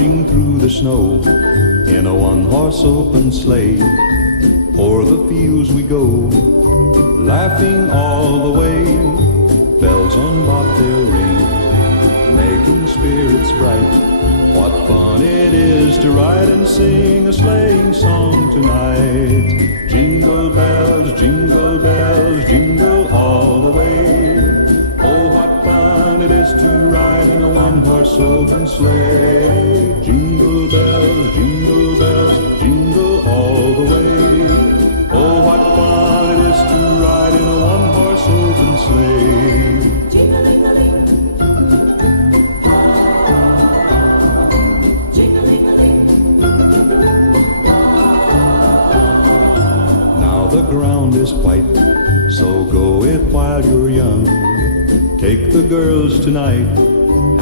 dashing through the snow in a one-horse open sleigh. O'er the fields we go, laughing all the way. Bells on bobtail ring, making spirits bright. What fun it is to ride and sing a sleighing song tonight. Jingle bells, jingle all the way. Oh, what fun it is to ride in a one-horse open sleigh. Jingle bells, jingle all the way. Oh, what fun it is to ride in a one-horse open sleigh. Now the ground is white, so go it while you're young. Take the girls tonight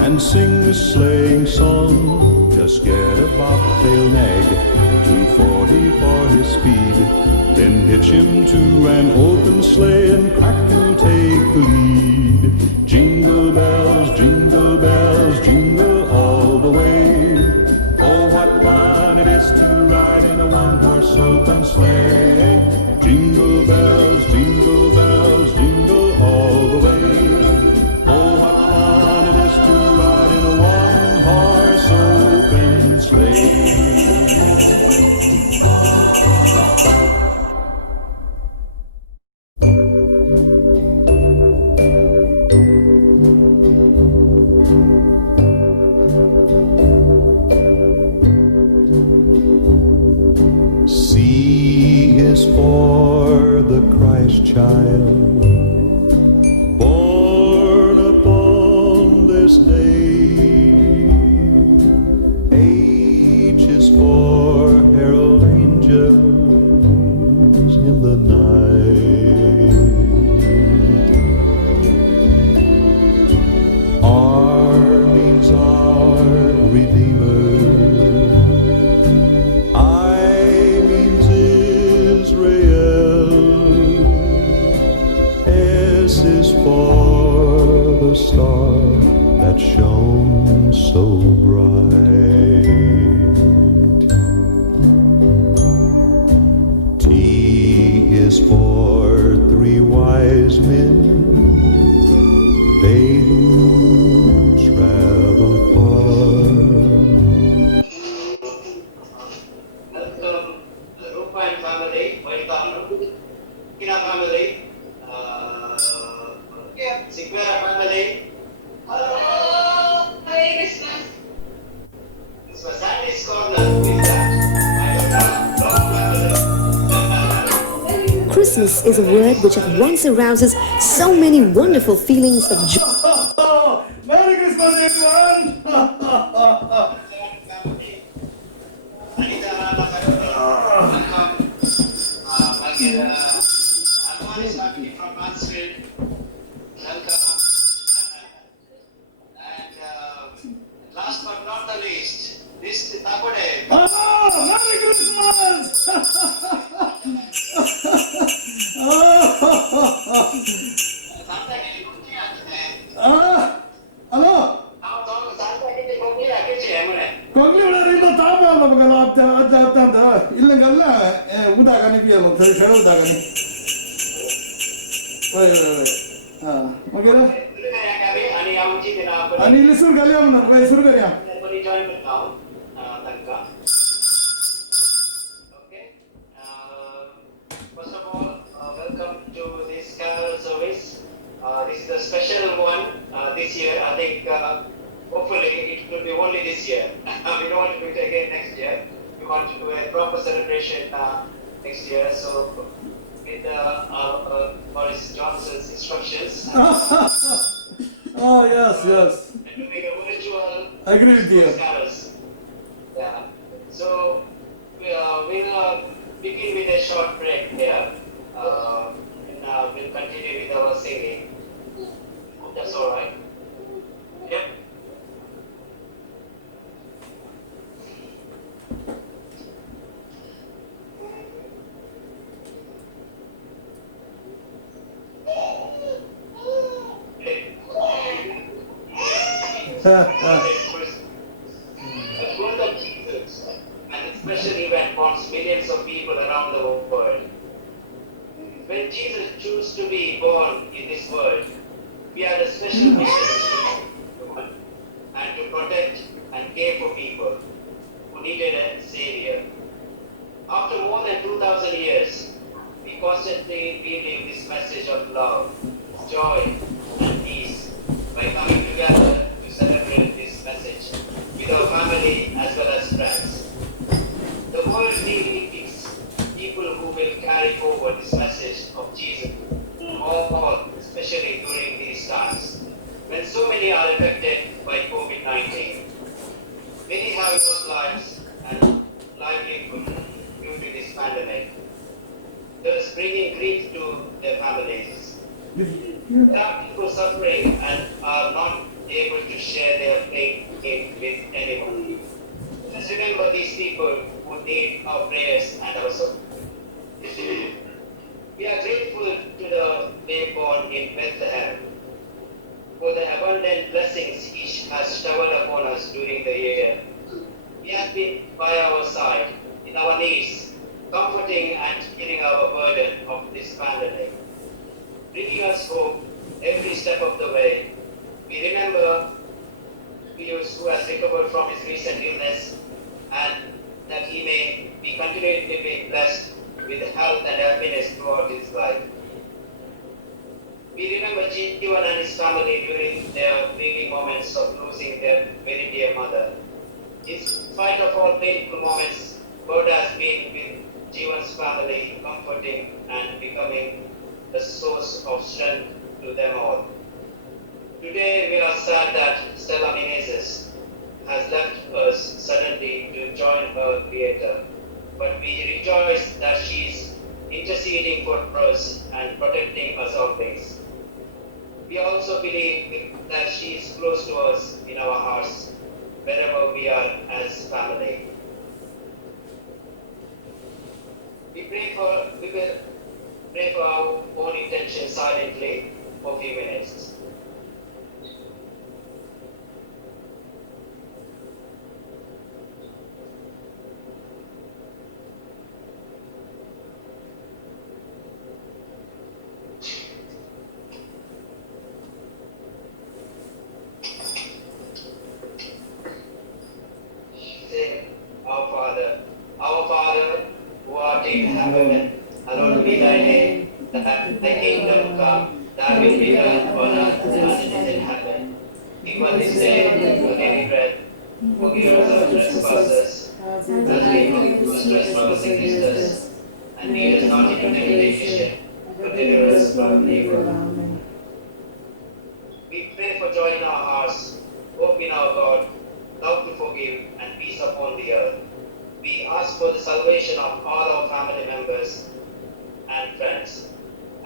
and sing a sleighing song. Just get a bobtail nag, 240 for his speed. Then hitch him to an open sleigh and crack will take the lead. Jingle bells, jingle all the way. Oh, what fun it is to ride in a one-horse open sleigh. Jingle bells, jingle all the way. Oh, what fun it is to ride in a one-horse open sleigh. C is for the Christ child, born upon this day. H is for herald angels in the night. R means our Redeemer. For the star that shone so bright. T is for three wise men, they who travel far. Welcome, Rupa and family. Welcome, Kina family. Sigmera family. Hello. Merry Christmas. This was Sandy's corner. Christmas is a word which at once arouses so many wonderful feelings of joy. Merry Christmas, everyone! From Mansfield. Welcome. And last but not the least, this Takode. Oh, Merry Christmas! Hello? Kogli udarinda tape alla bagala apta illangalla udagani piyalo thari udagani. Wait. Magera? Ani lisur galia mana? Wait, sur galia. Okay. First of all, welcome to this carol service. This is a special one this year. I think hopefully it will be only this year. We don't want to do it again next year. We want to do a proper celebration next year. So with Boris Johnson's instructions. Oh, yes. And to make a virtual Agree with you. carols. Yeah. So we'll begin with a short break here. And we'll continue with our singing. That's all right. Yep. Good when Jesus chose to be born in this world, we had a special mission to and to protect and care for people who needed a savior. After more than 2,000 years, we constantly relive this message of love, joy, and peace by coming together to celebrate this message with our family as well as friends. The world needs people who will carry forward this message of Jesus, all, especially during these times when so many are affected by COVID-19. Many have lost lives and livelihood due to this pandemic, thus bringing grief to their families. There are people suffering and are not able to share their pain with anyone. Let's remember these people who need our prayers and our support. We are grateful to the babe born in Bethlehem for the abundant blessings He has showered upon us during the year. He has been by our side in our needs, comforting and healing our burden of this pandemic, bringing us hope every step of the way. We remember Pius, who has recovered from his recent illness, and that he may be continually be blessed with health and happiness throughout his life. We remember Jeevan and his family during their grieving moments of losing their very dear mother. In spite of all painful moments, God has been with Jeevan's family, comforting and becoming the source of strength to them all. Today we are sad that Stella Menezes has left us suddenly to join her Creator, but we rejoice that she is interceding for us and protecting us always. We also believe that she is close to us in our hearts, wherever we are as family. We will pray for our own intentions silently for a few minutes. Our Father, who art in heaven, hallowed be thy name. Thy kingdom come, thy will be done on earth as it is in heaven. Give us this day our daily bread. Forgive us our trespasses, as we forgive those trespassing against us. And lead us not into temptation, but deliver us from evil. Amen. We pray for joy in our hearts, hope in our God, love to forgive, and peace upon the earth. We ask for the salvation of all our family members and friends,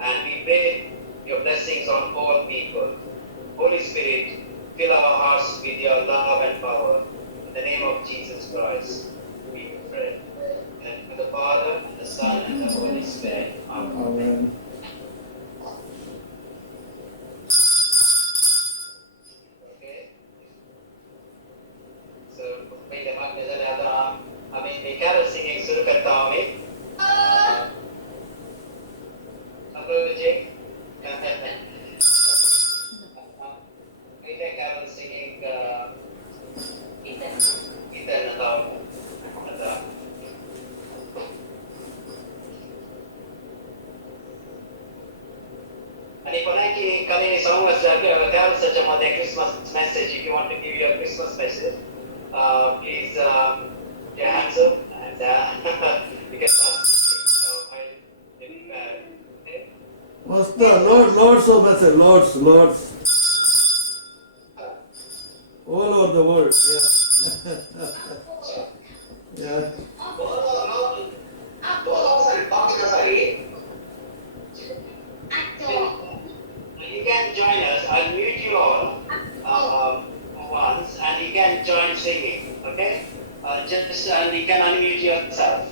and we pray your blessings on all people. Holy Spirit, fill our hearts with your love and power. In the name of Jesus Christ, we pray. And for the Father, and the Son, and the Holy Spirit. Amen. Amen. Okay. So, may naman nila may carol singing surukat kami. Hello, Jake. May carol singing Ethan na tao. And if I can song was carol such a Christmas message, if you want to give your Christmas message, please your hands up and you can start singing. Okay? What's the Lord's of message? Lord's. All over the world, yeah. Yeah. You can join us. I'll mute you all once, and you can join singing. Okay? Just you can unmute yourself.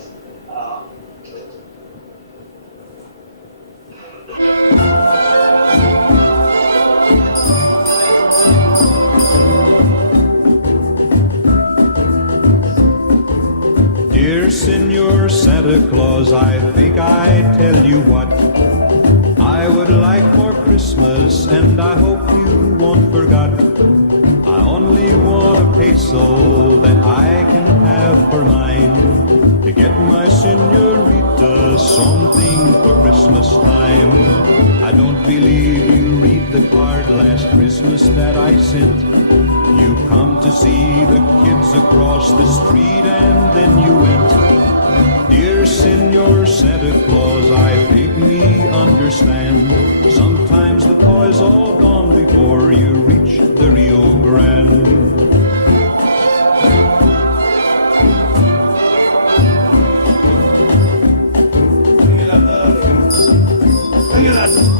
Dear Senor Santa Claus, I think I tell you what, I would like for Christmas, and I hope you won't forget. I only want a peso that I can have for mine, to get my senorita something for Christmas time. I don't believe you read the card last Christmas that I sent. You come to see the kids across the street and then you went. Dear Senor Santa Claus, I think me understand. Sometimes the toy's all gone before you reach the Rio Grande.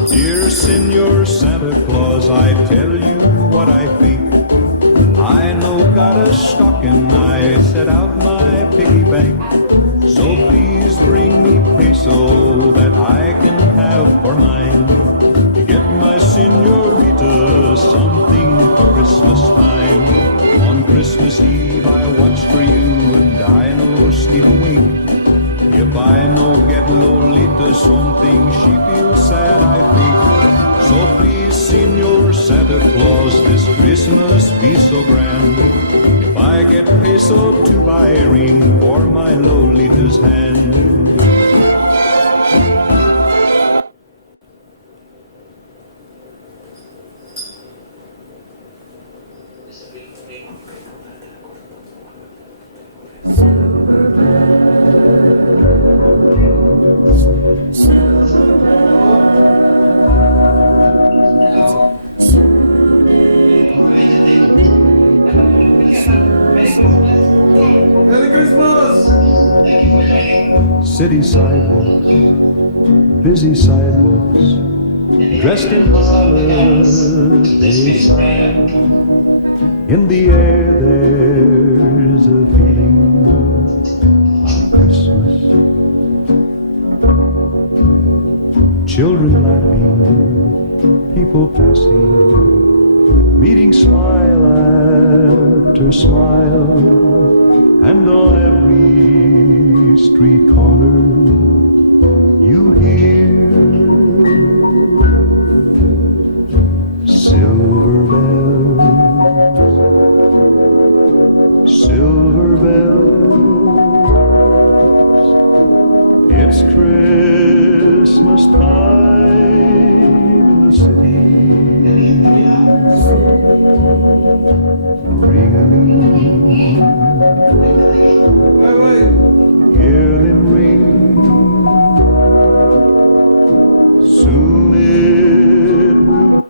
Dear Senor Santa Claus, I tell you what I think. I no got a stocking, I set out my piggy bank. So please bring me peso that I can have for mine, to get my senorita something for Christmas time. On Christmas Eve I watch for you and I no sleep a wink. If I no get Lolita something, she feels sad, I think. So please, Senor Santa Claus, this Christmas be so grand. If I get peso to buy a ring for my Lolita's hand. Merry Christmas! City sidewalks, busy sidewalks, dressed in holiday style. In the air there's a feeling of Christmas. Children laughing, people passing, meeting smile after smile. And on every street corner you hear silver bells, silver bells. It's Christmas time in the city. Ring-a-ling, hear them ring. Soon it will.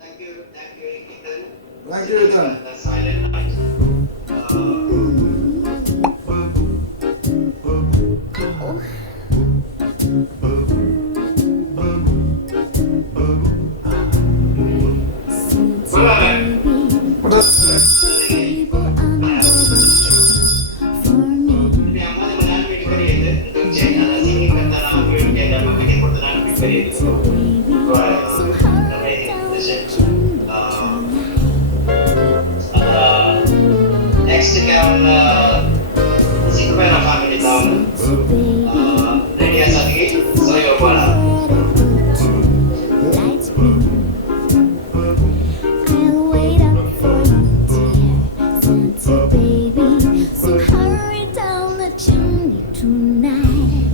Thank you, Ethan. Thank you, Ethan. The Silent Night. very amazing decision. Next kan si Kuena family tahun Lydia Sadiki saya Kuala. I'll wait up for you, dear Santa baby. So hurry down the chimney tonight.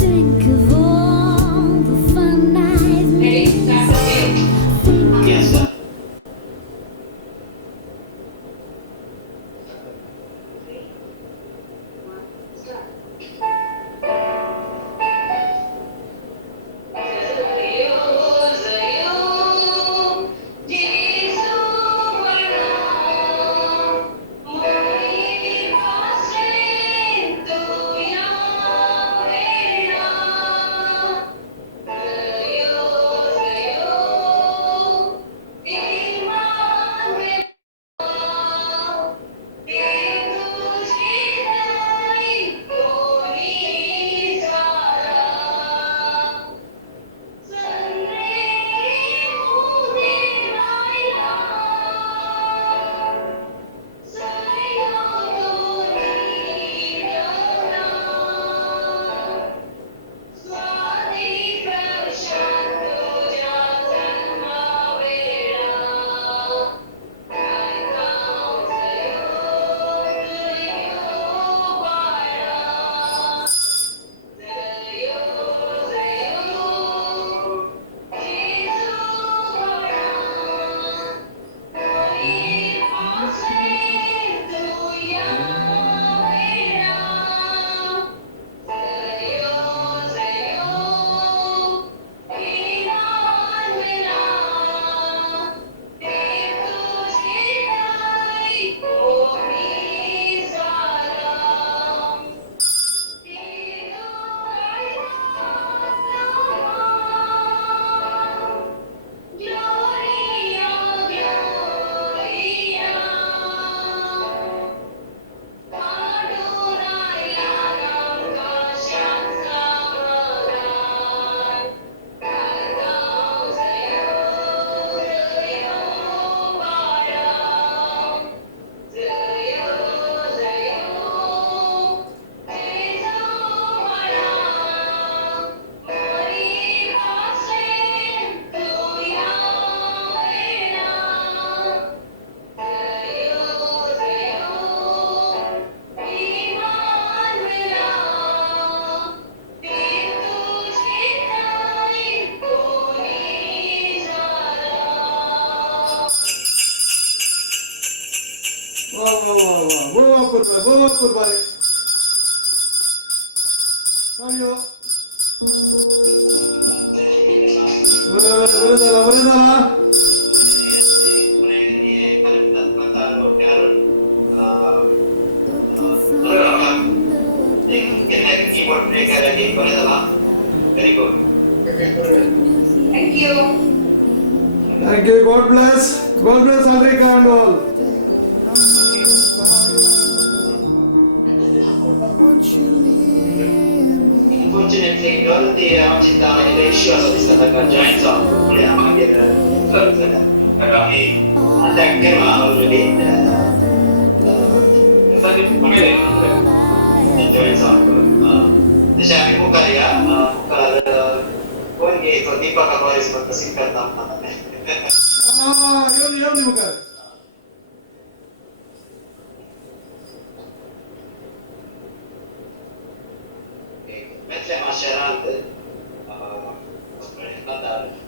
Think of all the fun I've made. Yes, sir. Bawa balik. Mario. Berendah. Keyboard mereka lagi very good. Thank you. Thank you. God bless. God bless Andrika and all. Unfortunately, Dorothy cinta menjadi isu atau disatakan joint song yang hadir kami ada kema already tadi memilih joint song saya buka ya buka pun itu tipe kabar seperti singkat nama Yoni bukan. mentre macerante Natale.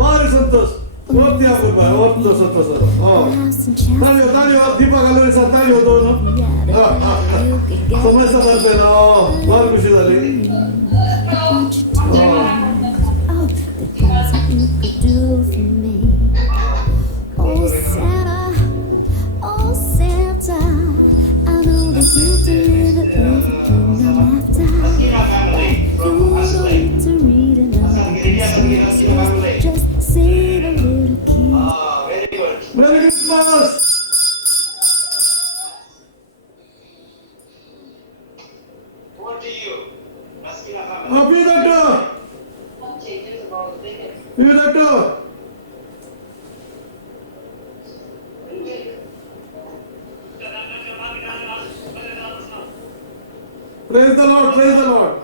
ಭಾರಿ ಸಂತೋಷ ಓದ್ತಿ ಆಗ್ಬೇಕು ಓದ್ತು ಸಂತೋಷ ತಾಳಿ ತಾಳಿ ದೀಪ ಕಲ್ಲೂರಿ sir ತಾಳಿ ಓದೋನು ಸಮಯ ಬರ್ತೇನೋ ಭಾರಿ ಖುಷಿದಲ್ಲಿ Merry Christmas! What do you? Maskina family. Happy Doctor! You Doctor! Praise the Lord, praise the Lord.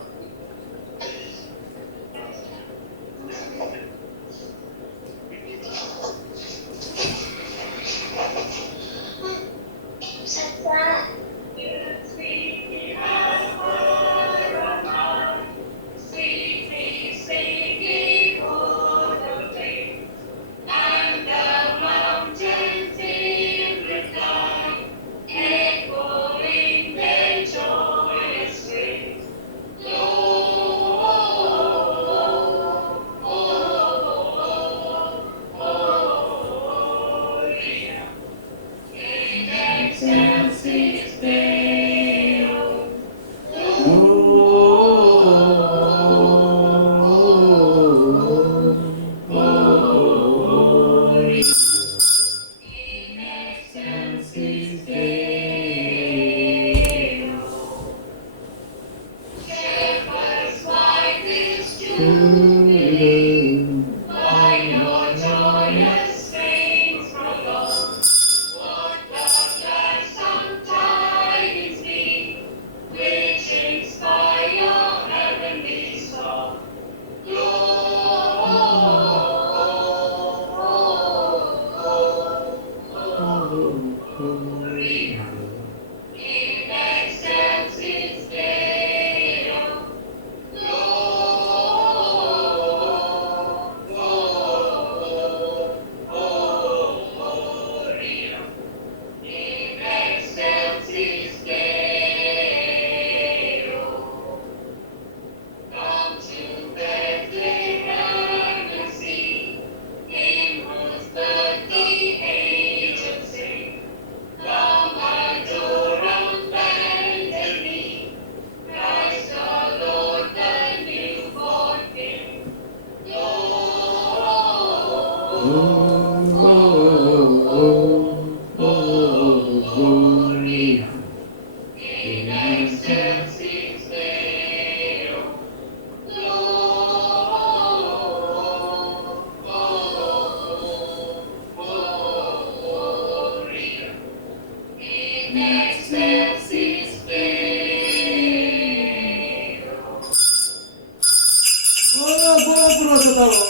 Baru tahu.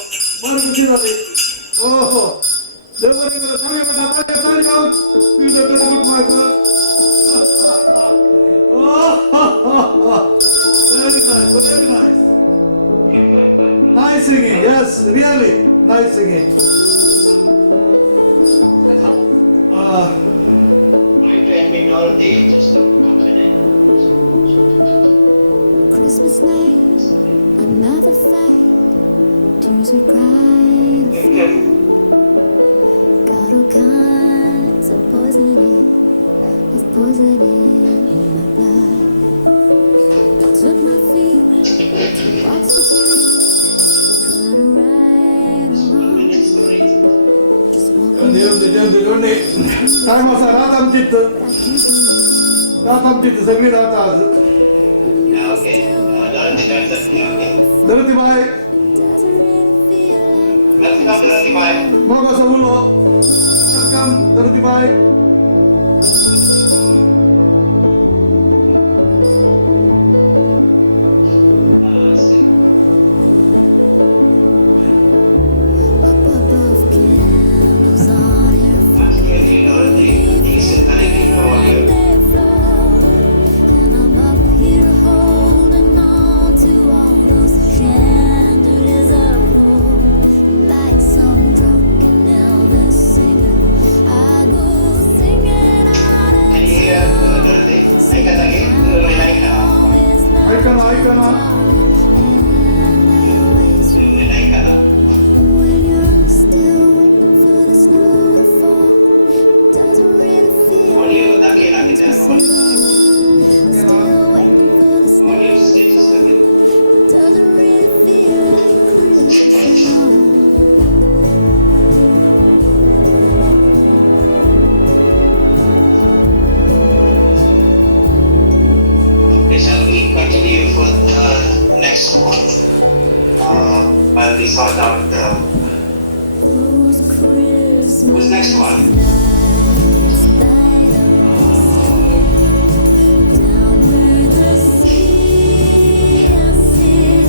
Baru kecil tadi. Oh, dengar sampai pada tanya. Sudah terbit masa. Oh, very nice, very nice. Nice singing, yes, really nice singing. Christmas night, another fight. Tears are cried. Got all kinds of poison in my blood. Took my feet to walk the street, try to right or wrong. Just walk Johnny, काय मसा राताम चित्त सगळी रात आज धरती bye मग असं बोलो welcome धरती bye up above candles on air they flow, and I'm up here holding on to all those chandeliers of hope, like some drunken Elvis singer. I go singing out of ऐका ना and I always when you're still waiting for the snow to fall, it doesn't really feel like Christmas at all. Still waiting for the snow to fall, it doesn't really feel like Christmas at all. Okay, shall we continue for the next one? While we sort out Those Christmas who's next one? nights light up down where the sea and city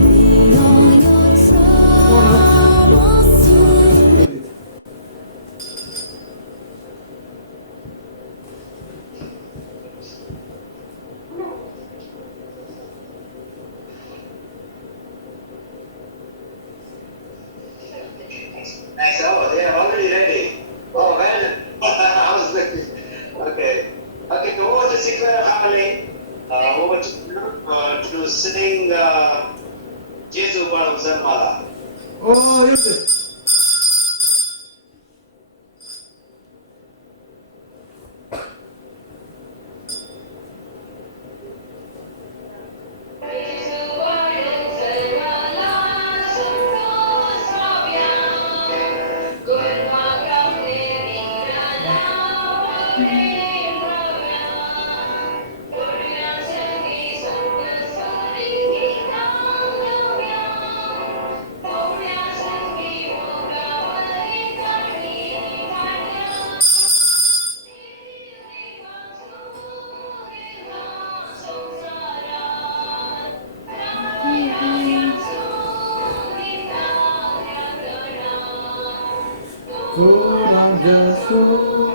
bring all your troubles soon. Nice. Oh, they are already ready. Oh, well, I was looking. Okay. Okay, to all the Sikh family, over to sing Jesu Balam Zanmala. Oh, येते kurang jatuh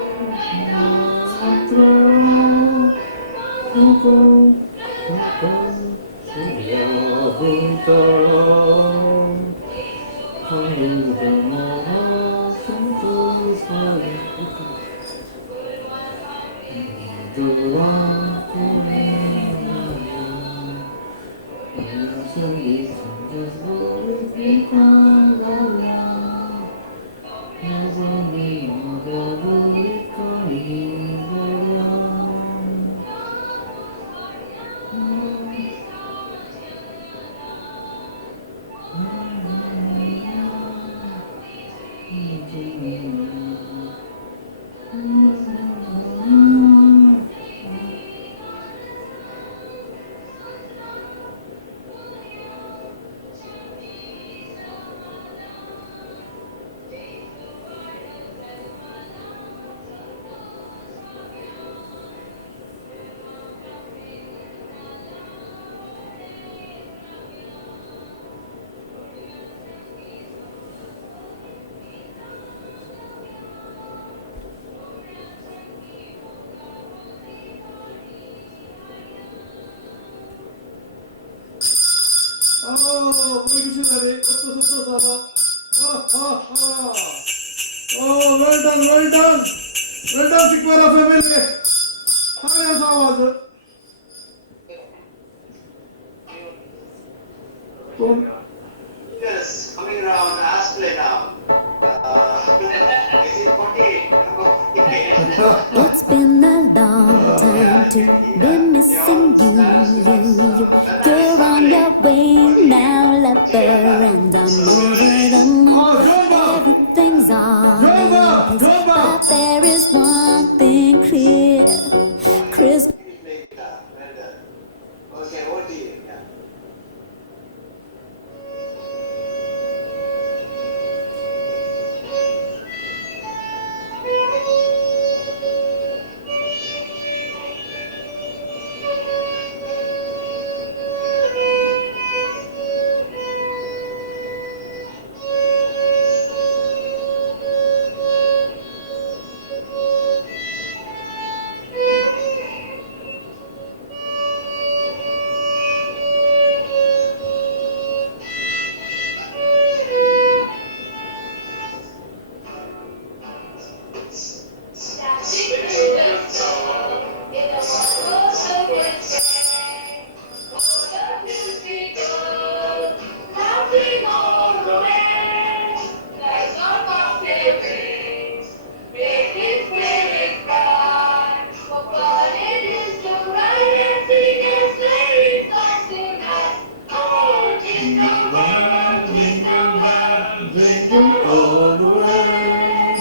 Muy good, Daddy. Oh, well done, well done. Well done, Sikwara family. Hare Sawad. Yes, coming around Aspley now. Is it 48? Number 48. It's been a long time to be missing you. You're on your way now, lover, and I'm over the moon. Everything's on in peace, but there is one thing clear. Chris. Okay, what do you? Yeah. All the way.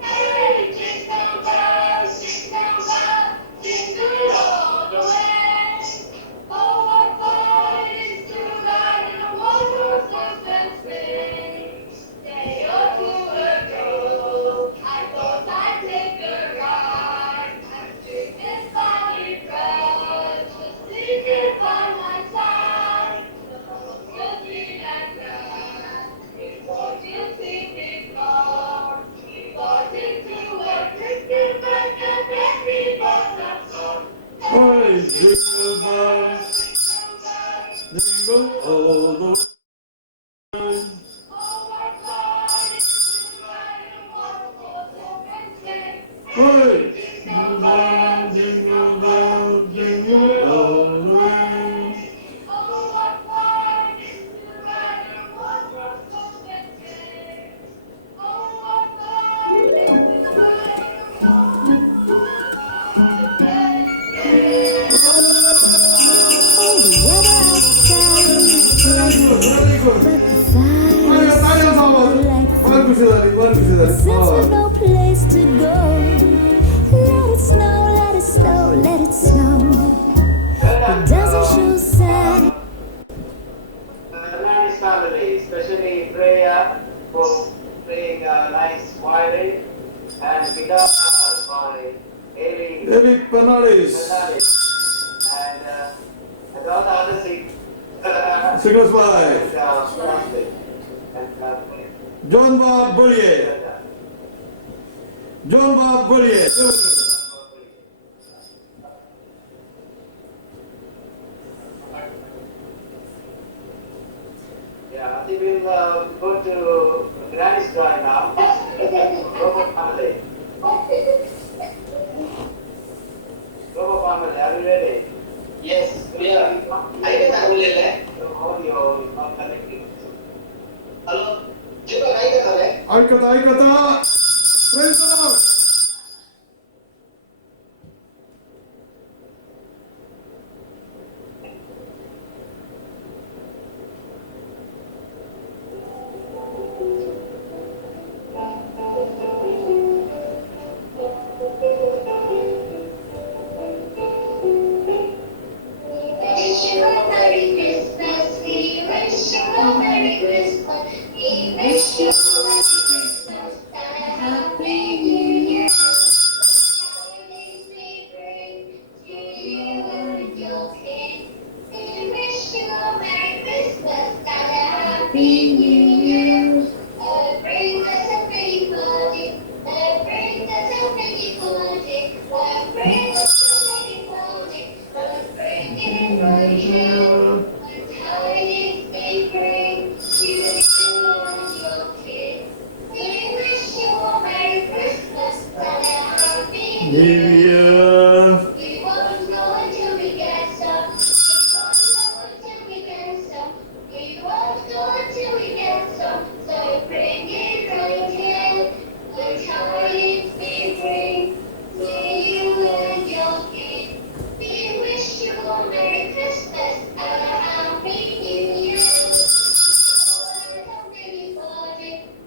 Hey, jingle bells, jingle all the way. Hey, jingle bells, jingle bells, jingle all the way. Oh, the weather outside is Very good. but the fire is Talia Sawad. Since we've no place to go, let it snow, let it snow, let it snow. It doesn't show sign. Hernandez family, especially Freya for playing a nice violin and guitar by Eli Eric Penales. Hernandez and all the other Singers by and John Bob Bullier. John Bob Bullier. yeah, I think we'll go to Granny's Drive now. Robo family. Robo family, are you ready? Yes, we are. I can available. How you not connecting? Hello. Jiba, I can available. Aikata. Praise the Lord. Wish you a Merry Christmas. We wish you a Merry Christmas. We wish you a Merry Christmas and a Happy New Year. New Year. We won't go until we get some. We won't go until we get some. We won't go until we get some. So bring it right in. The tidings we bring to you and your king. We wish you a Merry Christmas and a Happy New Year.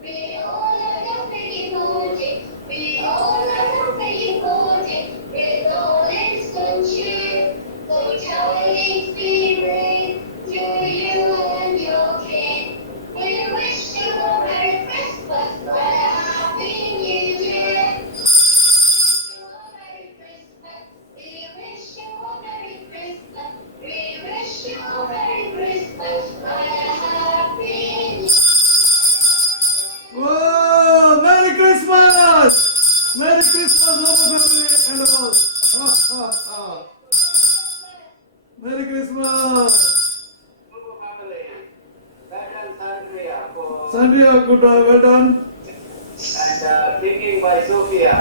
We all are a pretty body. We all are a pretty body. With all its good cheer. So tidings we bring to you and your king. We wish you a Merry Christmas and a Happy New Year. We wish you a Merry Christmas. We wish you a Merry Christmas and a Happy New Year. Whoa! Merry Christmas! Merry Christmas, Loma family and all. Ha, ha, ha. Merry Christmas! Lobo family. Well done, Sandria, for Sandria, good, well done. and singing by Sophia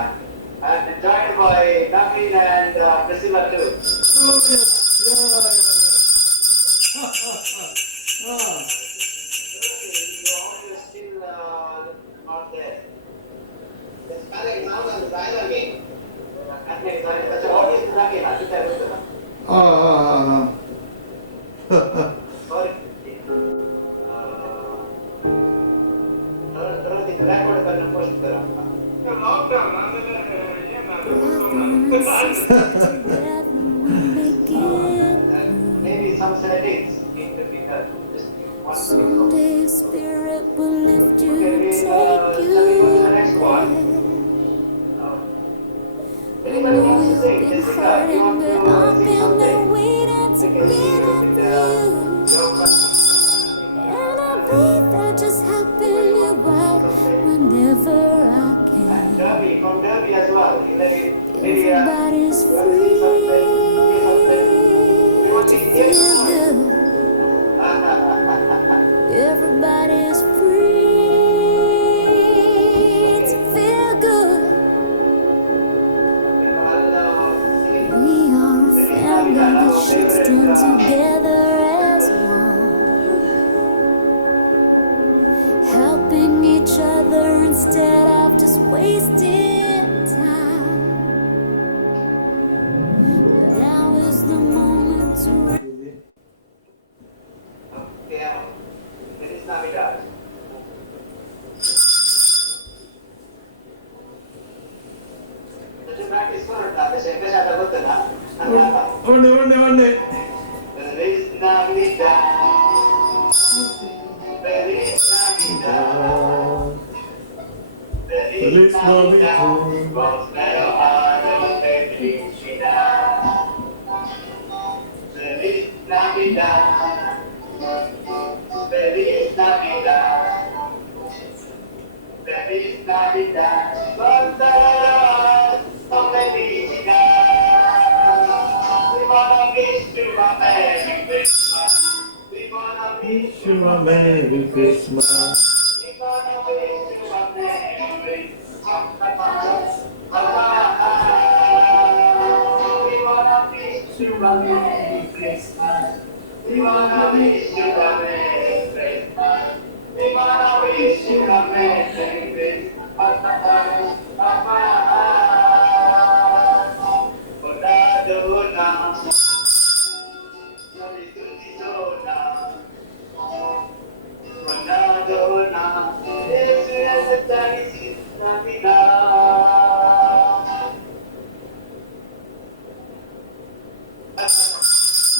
and joined by Naveen and Priscilla too. Oh, yes. Yeah. Ha, ha, ha. Ah. You're always still not there. The spelling sound and dialogue again. That's the audience is again. I think I will. Ah. Sorry. తర్వాత ఇక్కడ record करना कोशिश करा. Lockdown maybe some settings need to be done. Just one thing. Someday Spirit will lift you, Okay, take shall we go to the next one? Anybody wants to sing? Been Jessica, you hurting, want but to I've sing been something? there waiting to I can see get you up with for you. your And I'll be there just helping you out whenever I can. Derby, from Derby as well. Maybe Everybody's you want to sing something? You want free to to sing feel good. Everybody's free to feel good. We are a family that should stand together as one, helping each other instead of just wasting time. Now is the moment to Yeah. Feliz Navidad. Jadi practice karo tapi saya ada betul lah. One day. Feliz Navidad. Feliz Navidad. Feliz Navidad. Prospero año de felicidad. Feliz Navidad. Feliz Navidad. Feliz Navidad. Prospero con felicidad. We wanna wish you a Merry Christmas. We wanna wish Wish you a Merry Christmas. we wanna wish you a Merry Christmas. We wanna wish you a Merry Christmas. We wanna wish you a Merry Christmas. We wanna wish you a Merry Christmas. Dona, Dona, Dona, es feliz Navidad.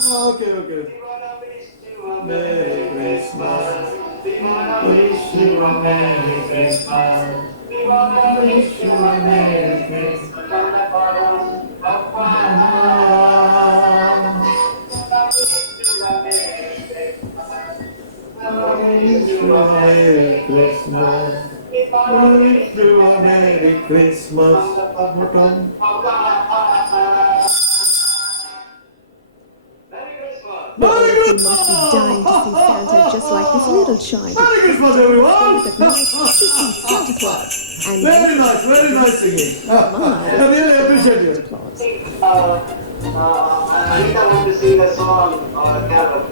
Okay. We wanna wish you a Merry Christmas. We wanna Wish you a Merry Christmas. We wanna wish you a Merry Christmas. Wish you a Merry Christmas. Wish you a Merry Christmas. Merry Christmas. All of you must be dying to see Santa just like this little child Merry Christmas, everyone! at night to see Santa Claus and Very nice singing. I really appreciate you. Claus. Anita want to sing a song or carol.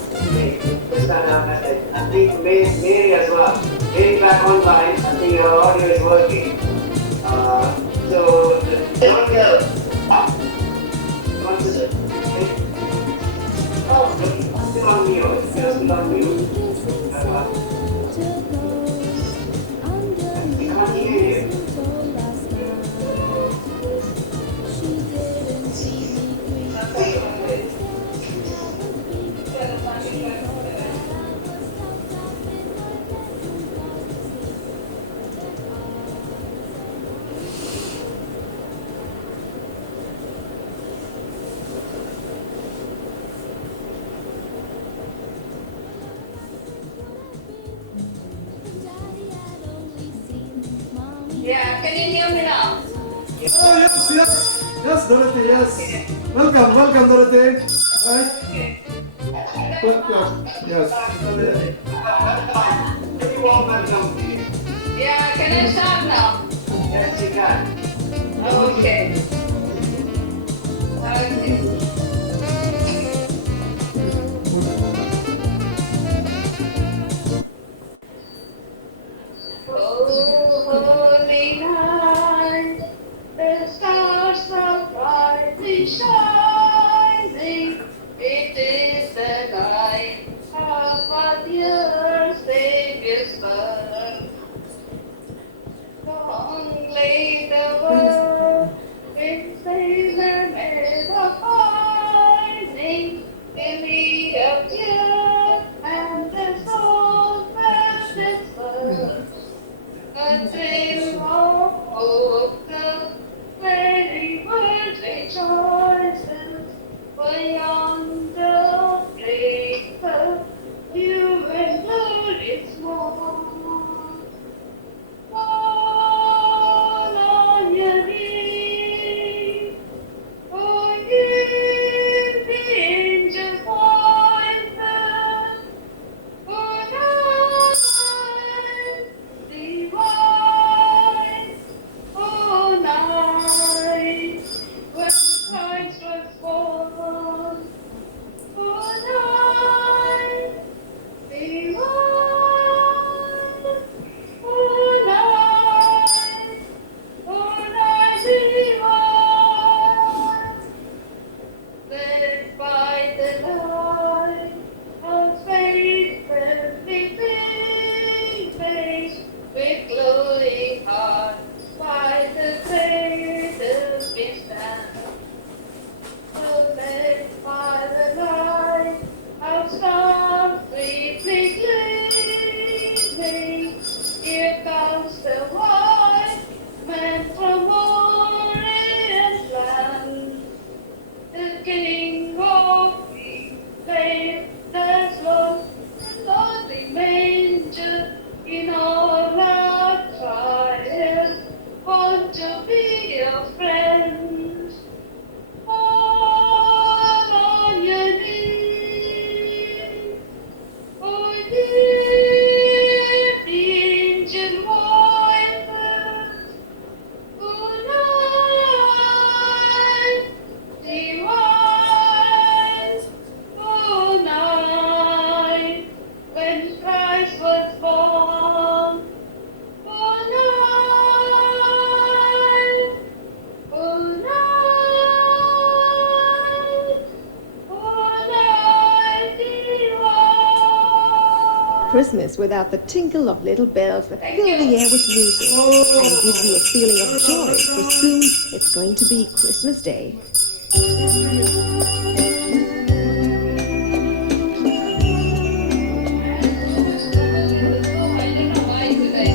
This kind of message. I think Mary as well. Mary back online. I think your audio is working. So, don't go. What's it? Oh, still on mute. Still on mute. I can't hear you. Yeah, can you hear me now? Oh, yes, Dorothy, yes. Welcome, Dorothy. Right? Welcome, yes. Very warm welcome to you. Yeah, can I start now? Yes, you can. Okay. Okay. Oh, holy night, the stars are brightly shining. It is the night of our dear Savior's birth. Long lay the world in sailor made of hiding, in the of tears and the soul felt its birth. Until all the very world rejoices, yonder breaks the human glorious morn. Fall on your knees, oh, give the angel voices, oh, night divine, oh, night when Christ was born, oh, night divine, oh, night, oh, night divine. Led by the light of faith and living faith, with glowing heart, by the cradle we stand. So led by the light of stars sweetly gleaming, here comes the white man from Orient land. The King of Kings laid their slow and lonely manger in all our trials, born to be your friends. Fall on your knees, oh, dear angel voices, oh, night divine, oh, night when Christ was born, oh, night, oh, night, oh, night divine. Christmas without the tinkle of little bells that fill the air with music and give you a feeling of joy, for soon it's going to be Christmas Day. I don't know why today.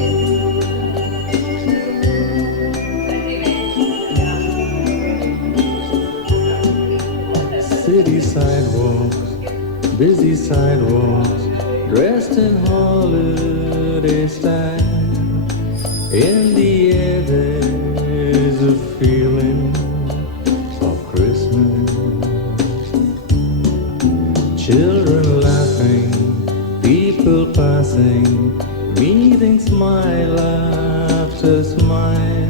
City sidewalks, busy sidewalks, dressed in holiday style. In the air there's a feeling of Christmas. Children laughing, people passing. sing, meeting smile after smile.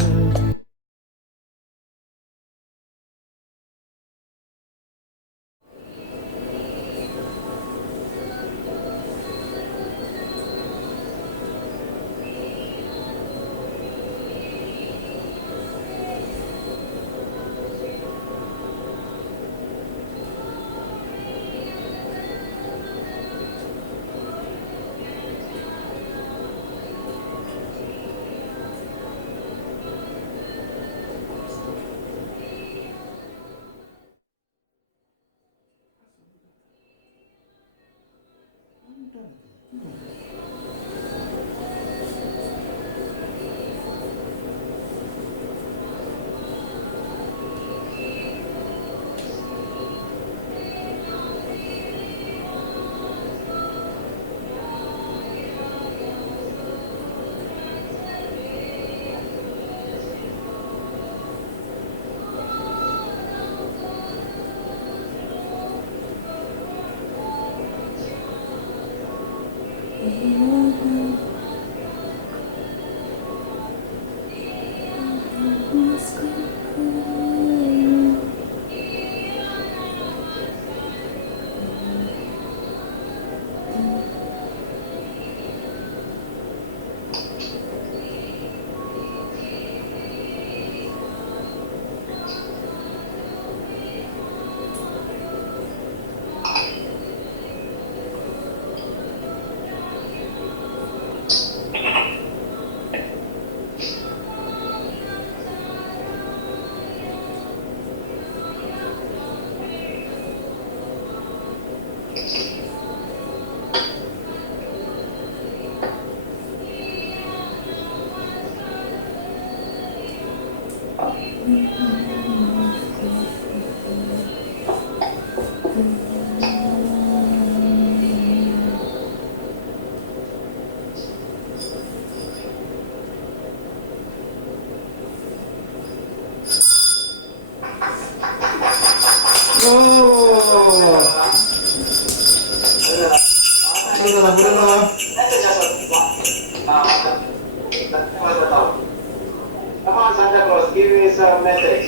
Come on, Santa Claus, give me some message.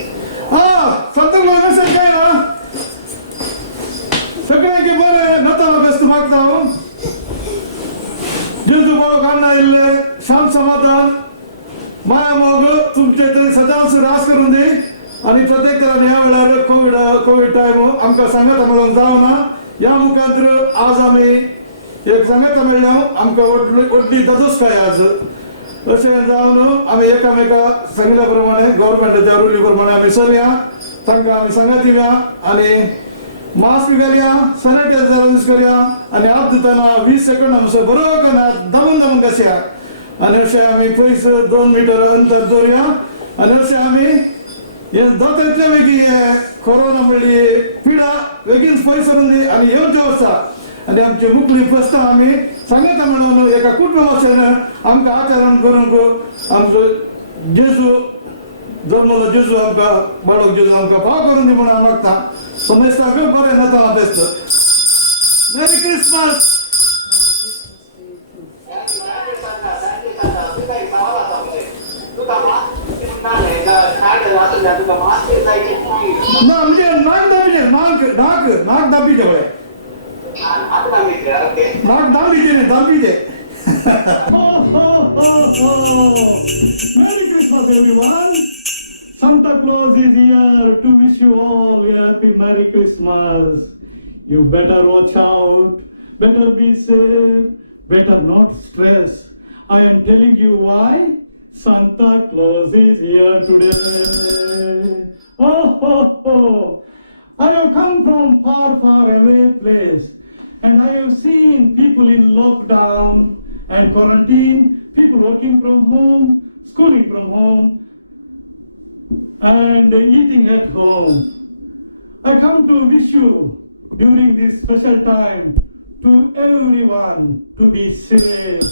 Santa Claus message काय ना सगळ्यांचे बरे नताला best मागताव जेजू बाबा कान्ना इल्ले शांत समाधान माया मोग तुमचे तरी सदांच रास करून दे आणि प्रत्येक तरान ह्या वेळार कोविड टाइम आमकां सांगत म्हणून जावना या मुखांतर आज आमी एक सांगत मेळ्ळ्या आमकां व्हडली ददोसकाय आज अशें जावन आमी एकामेका सांगिल्ल्या प्रमाणे गव्हर्मेंटाच्या रुली प्रमाणे आमी चलया तांकां आमी सांगत दिवया आनी मास्क घालया सॅनिटायझर यूज करया आनी हात धुतना 20 सेकंड आमचो बरो दाबून कशया आनी अशें आमी पयस 2 मीटर अंतर दवरया आनी अशें आमी हे जाता इतले बेगीन कोरोना म्हणली पिडा बेगीन पयस सरून दी आनी येवच्यो वचता आनी आमची मुखली बसता आमी सांगता म्हणून एका कुटुंब भाशेन आमकां आचरण करूंक आमचो जेजू जल्मलो जेजू आमकां बाळक जेजू आमकां फाव करून दी म्हणून मागता समजता बरें नाताळां बेस्ट मेरी क्रिसमस ना म्हणजे नाक दाबीचे नाक दाबीचे पळय नाक दाबीचे न्ही दाबीचे Merry Christmas everyone. Santa Claus is here to wish you all a happy Merry Christmas. You better watch out, better be safe, better not stress. I am telling you why. Santa Claus is here today. Oh. I have come from far away place and I have seen people in lockdown and quarantine, people working from home, schooling from home, and eating at home. I come to wish you during this special time to everyone to be safe.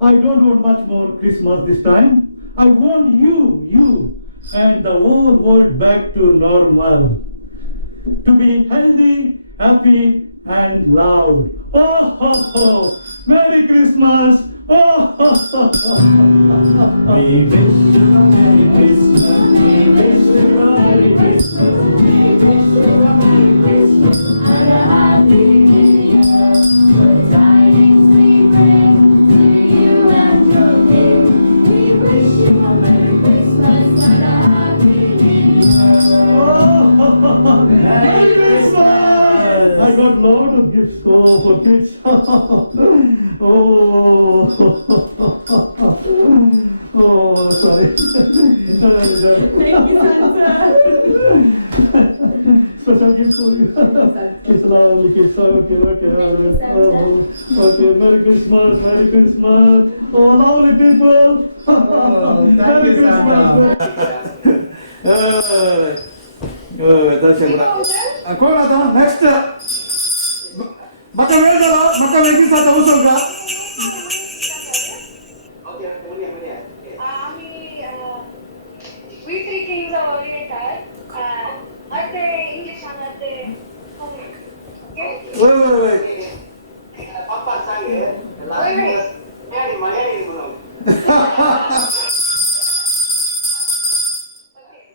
I don't want much more Christmas this time. I want you and the whole world back to normal. To be healthy, happy and loud. Oh, ho, ho. Merry Christmas. Oh, ho, ho, ho. We wish you a Merry Christmas. We wish you a Merry Christmas. We wish you a Merry Christmas and a Happy New Year. Good tidings we bring to you and your king. We wish you a Merry Christmas and a Happy New Year. Oh, Merry Christmas! I got lots of gifts for kids. Oh, oh, sorry. Thank you, Santa. Special gift for you. It's lovely kids. Okay, okay. Okay, Merry Christmas, Merry Christmas. Oh, lovely people. Merry Christmas. कोण आता next म्हाका वेळ जालो म्हाका वेगळीच आतां वचूंक का Okay, Maria. We three kings of Oriental. Ate English and ate Tamil. Okay? wait. Papa sang last year. Malayali belum. Okay.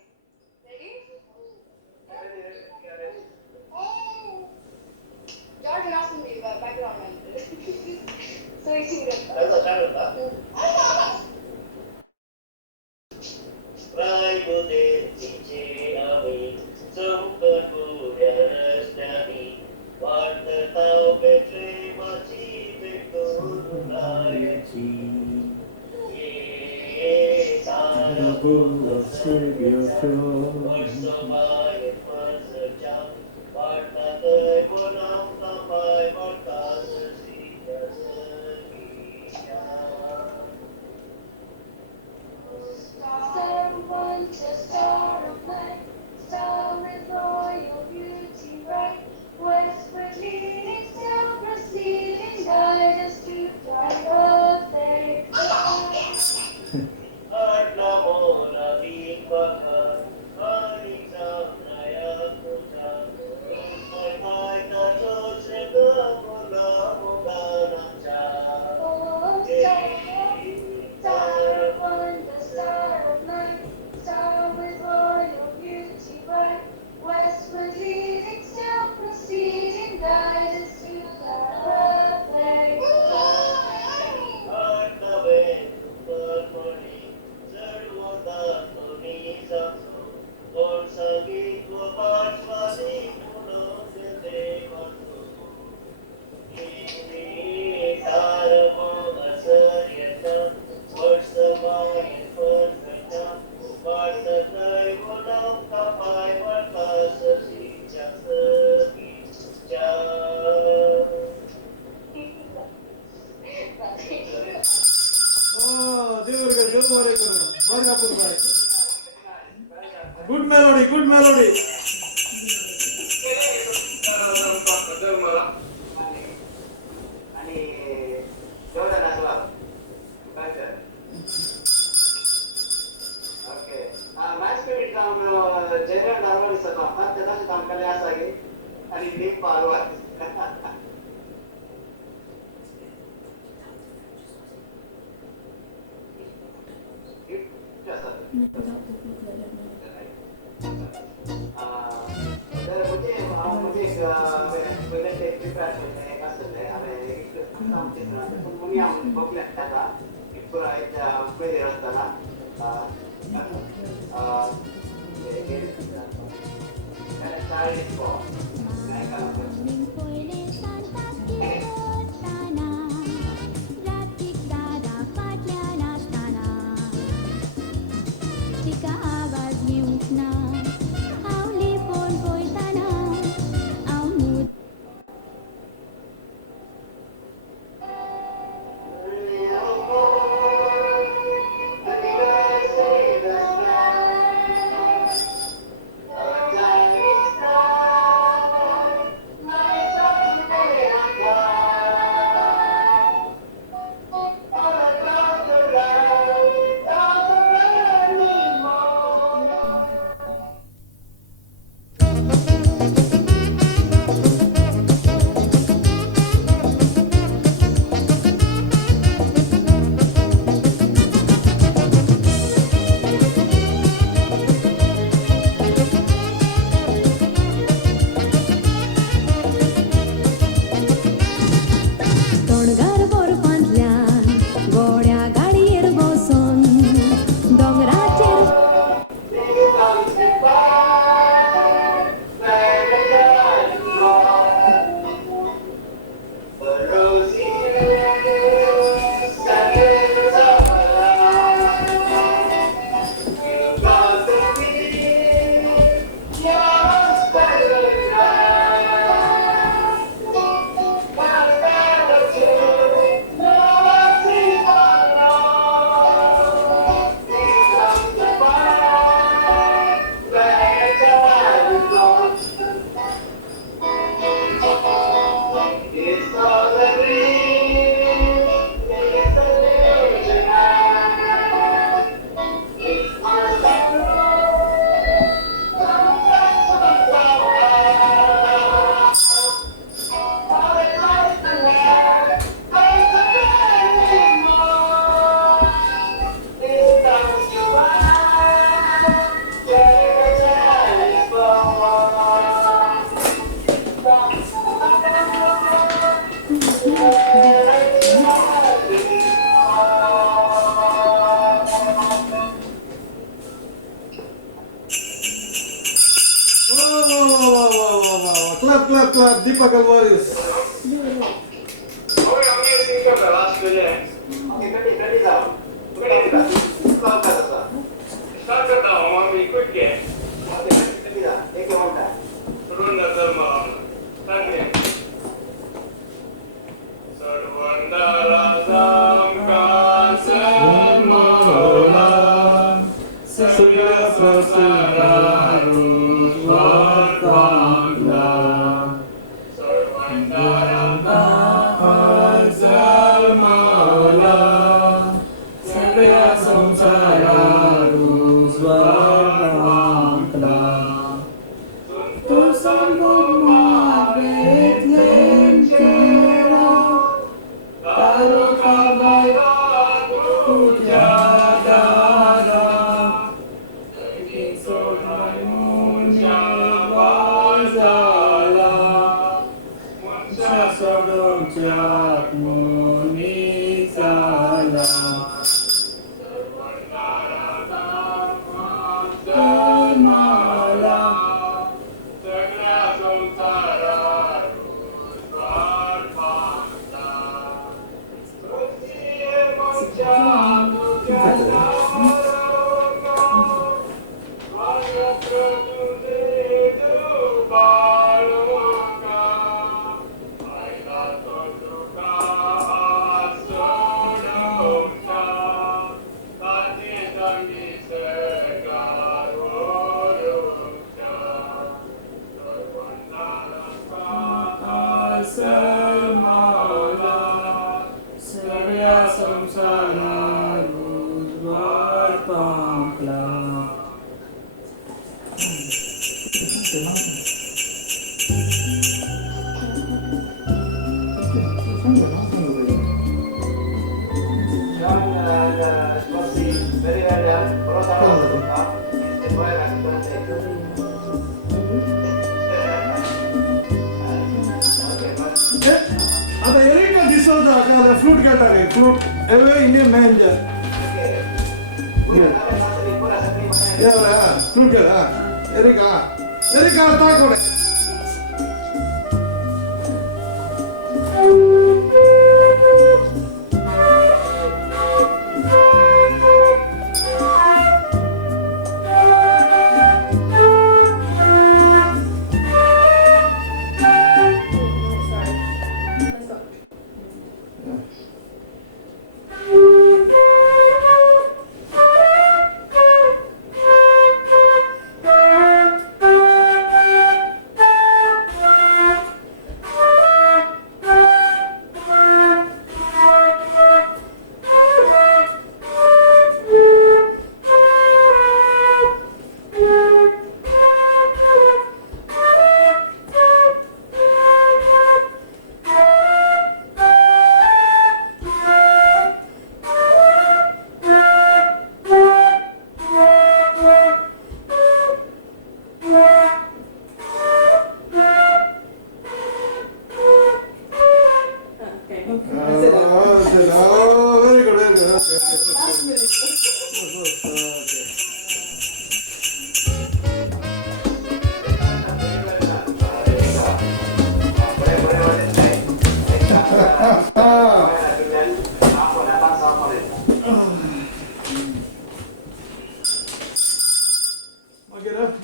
Ready? George and Austin will background one. So it's in Raibude cici ami sempat budas dari warna tahu betre maci betul ye sarabu bersama bersejam warna terbunam sampai berkas sesia sekia. Someone to star of night, star with royal beauty bright, westward leading, south proceeding, guide us to fly birthday. Adla mola bipaka, hari samraya puja, Usai mai ta jose mola mogana cha. Oh, star of wonder, star of night, star with royal beauty bright, westward leading, south proceeding, guide us to fly birthday. Adla ventu permoni, serwada toni sakso, or sagi ko bashwadi puno se devato. Ini saramo asariyata, bersamai perfecta, bersatai gunam kapai berkasa sejak sekejap. Oh, ದೇವರಿಗೆ ದೇವರೇ ಕೊಡು ಬಾರಿಗಾಪುರ ಬಾಯ್ good melody good melody आणि Jordan as well. Better. Okay. Match spirit काम general normal सगळं हात त्याचा काम केले असागे आणि लीप पारवा. तर मुझे पहिले ते प्रिपेअर केले कसं ते आम्ही आमचे तुम्ही आम्ही बघल्या त्याचा पुरा याच्या पहिले असताना रात्रीक दादा फाटल्यान आसतना तिका आवाज येवंक ना हांव लिपोवन पळयताना हांव न्हू Chinese Clap, clap, clap. Deepak Alvarez. Okay, I'm going to think of the last minute. Okay, ready now. Start it now. I'm going to be quick here. Okay, ready now. Take it one time. Run the stand here. Sarvandarazam Kansamola Surya Sasararu Varvanda Sarvandarazam Kansamola Surya Sasararu Varvanda Tu Sambhuma Vedlentera Taru Kabaya Pujadara Sagi Sonamunya Vazala Muncha Sodom Jat Muni Sala Sarvandaramala Sagna Samsara Rudvarvanda Sutiye Muncha Mujadara Vajrapratu Dedu Baloka Ailato Duka Asodota Tati Tangi Segaroruka Sarvandaraka Asamala Surya Samsara Rudvarpankla Very well done. Ada Erika D'Souza the flute guitar, flute away in a manger. Yeah, flute guitar. Erika, talk about it.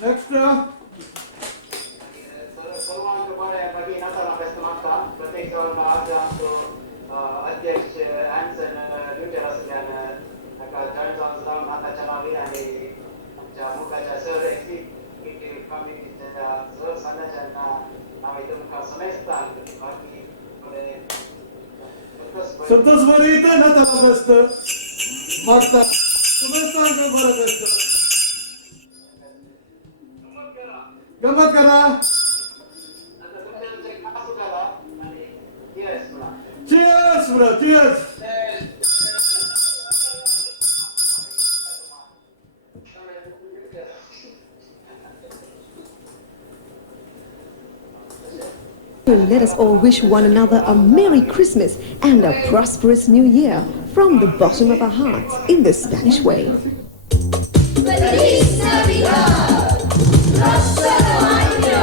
Next, प्रत्येक आज आमचो अध्यक्ष एन्सन ड्युटीर आसल्यान ताका joint जावन आतांच्या नावी आनी आमच्या मुखाच्या sir executive कमिटीच्या सर सांगाच्यान हांवें तुमकां समजता बाकी संतोष बरी इथं ना त्याला बसत मागता समजता बरं बसत गमत करा Cheers, bro, cheers. Let us all wish one another a Merry Christmas and a prosperous New Year from the bottom of our hearts in the Spanish way. Feliz Navidad, próspero año.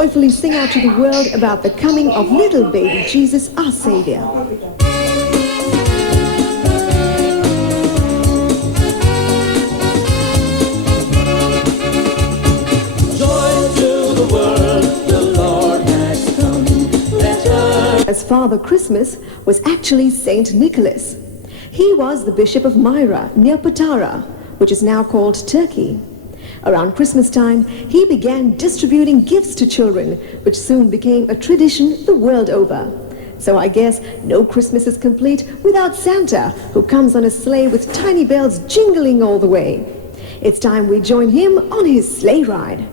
joyfully sing out to the world about the coming of little baby Jesus, our Savior. As Father Christmas was actually Saint Nicholas. He was the Bishop of Myra near Patara, which is now called Turkey. Around Christmas time, he began distributing gifts to children, which soon became a tradition the world over. So I guess no Christmas is complete without Santa, who comes on a sleigh with tiny bells jingling all the way. It's time we join him on his sleigh ride.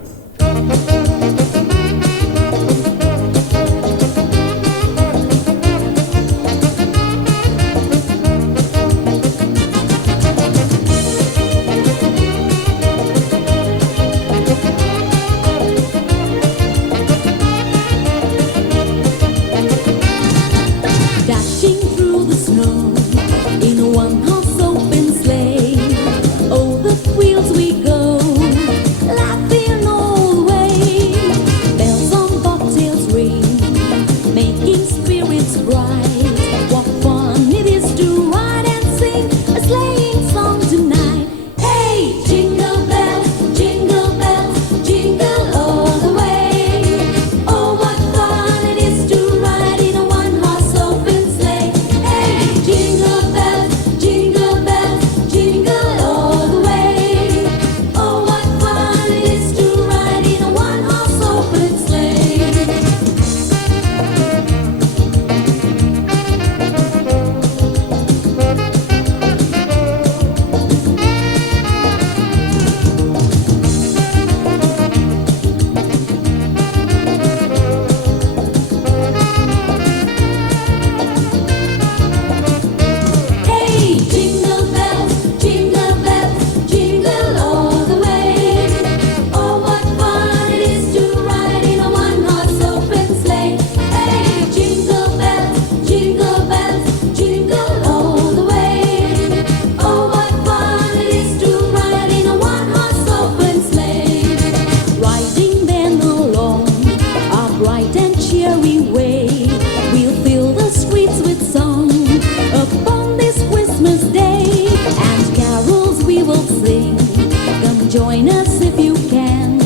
Join us if you can.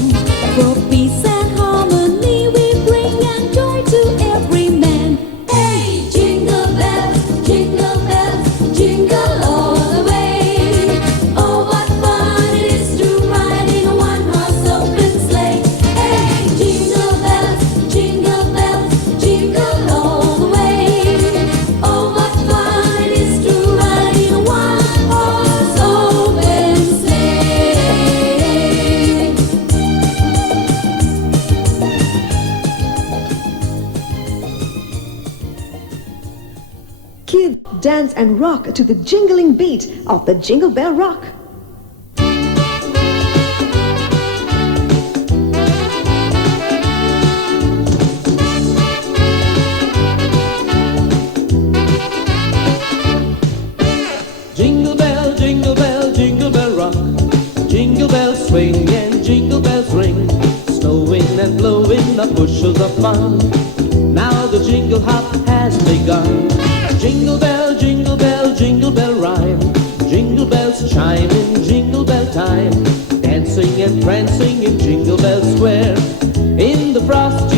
For peace and harmony we bring and joy to every man. Hey, jingle bells, jingle all the way. Oh, what fun it is to ride in a one-horse open sleigh. Hey, jingle bells, jingle all the way. Oh, what fun it is to ride in a one-horse open sleigh. Kids dance and rock to the jingling beat of the Jingle Bell Rock. Jingle bell, jingle bell, jingle bell rock. Jingle bells swing and jingle bells ring. Snowing and blowing up bushels of fun. Now the jingle hop has begun. Jingle bell, jingle bell, jingle bell rhyme. Jingle bells chime in jingle bell time. Dancing and prancing in Jingle Bell Square. In the frost